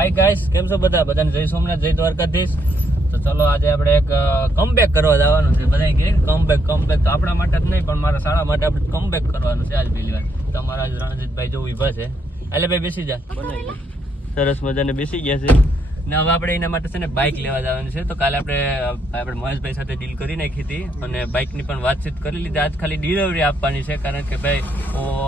Hi guys, કેમ છો બધા? બધાને જય સોમનાથ, જય દ્વારકાધીશ. તો ચલો આજે આપણે એક કમબેક કરવા જવાનું છે. બધા કહે કમબેક તો આપણા માટે જ નહીં પણ મારા શાળા માટે આપણે કમબેક કરવાનું છે આજ પહેલી વાર. તમારા આજ રણજીતભાઈ જો ઊભા છે. એટલે ભાઈ બેસી જા, બનાવી સરસ મજાને બેસી ગયા છે. ને હવે આપણે એના માટે છે ને બાઇક લેવા જવાનું છે. તો કાલે આપણે મહેશભાઈ સાથે ડીલ કરી નાખી હતી અને બાઇકની પણ વાતચીત કરી લીધી. આજ ખાલી ડિલિવરી આપવાની છે, કારણ કે ભાઈ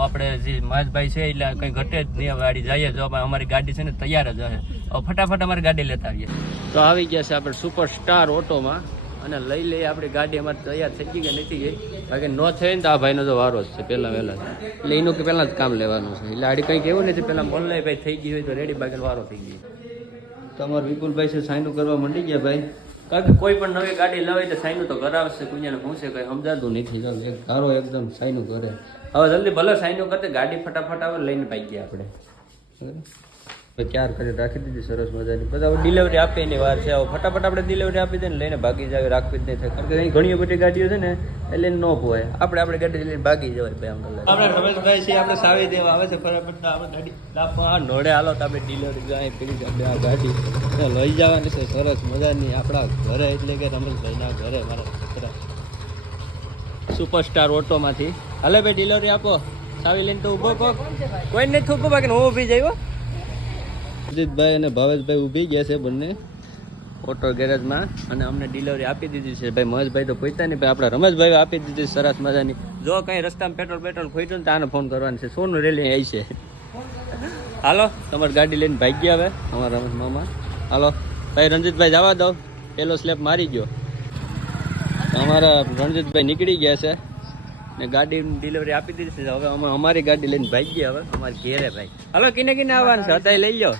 આપણે જે મહેશભાઈ છે એટલે કંઈ ઘટે જ નહીં. હવે ગાડી જઈએ જો અમારી ગાડી છે ને તૈયાર જ હશે. હવે ફટાફટ અમારી ગાડી લેતા આવીએ. તો આવી ગયા છે આપણે સુપર સ્ટાર ઓટોમાં અને લઈ લઈએ આપણી ગાડી. અમારે તૈયાર થઈ ગઈ કે નથી ગઈ, બાકી ન થઈ ને તો આ ભાઈનો તો વારો જ છે પહેલાં વહેલા. એટલે એનું કે પહેલાં જ કામ લેવાનું છે. એટલે આડી કંઈક એવું નથી, પહેલાં બોલાય ભાઈ થઈ ગઈ હોય તો રેડી, બાકી વારો થઈ ગઈ. તમારા વિપુલભાઈ છે સાઈનું કરવા માંડી ગયા ભાઈ. કારણ કે કોઈ પણ નવી ગાડી લાવે તો સાઈનું તો કરાવશે. કોઈને પૂછે કંઈ સમજાતું નથી. એક ધારો એકદમ સાઈનું કરે. હવે જલ્દી ભલે સાઈનું કરતે ગાડી ફટાફટ આવે લઈને પાઈ ગયા આપણે. ક્યાર કરી રાખી દીધી સરસ મજાની. પછી હવે ડિલિવરી આપે એની વાર છે. હવે ફટાફટ આપણે ડિલિવરી આપી દઈએ ને લઈને ભાગી જાય, રાખવી જ નહીં થાય. કારણ કે અહીં ઘણી બધી ગાડીઓ છે ને એટલે ન પોવાય. આપણી ગાડી લઈને ભાગી જવાય ભાઈ. આમ આપણે રમેશભાઈ છે, આપણે સાવી દેવા આવે છે ફટાફટ આપણે ગાડી લાવવા નોડે હાલો તો આપણે ડિલિવરી જાય પેલી આપણે આ ગાડી લઈ જવાની છે સરસ મજાની આપણા ઘરે, એટલે કે રમેશભાઈના ઘરે મારા સુપરસ્ટાર ઓટોમાંથી. હાલે ભાઈ ડિલિવરી આપો. સાવી લઈને તો ઊભો કોઈ નથી ઊભો, બાકી હું ઊભી જઈવો. અજીતભાઈ અને ભાવેશભાઈ ઊભી ગયા છે બંને ઓટો ગેરેજમાં અને અમને ડિલિવરી આપી દીધી છે. ભાઈ મહેશભાઈ તો પહોંચ્યા નહીં, ભાઈ આપણા રમેશભાઈ આપી દીધી સરસ મજાની. જો કંઈ રસ્તામાં પેટ્રોલ ખોઈતું ને તો આને ફોન કરવાનું છે. સોનું રેલી આવી છે. હાલો તમારી ગાડી લઈને ભાગી ગયા હવે અમારા રમેશ મામા. હાલો ભાઈ રણજીતભાઈ જવા દો, પેલો સ્લેપ મારી ગયો. અમારા રણજીતભાઈ નીકળી ગયા છે ને ગાડીની ડિલિવરી આપી દીધી છે. હવે અમે અમારી ગાડી લઈને ભાગી ગયા હવે અમારી ઘેરે ભાઈ. હાલો કિને આવવાનું છે અત્યારે લઈ જાઓ.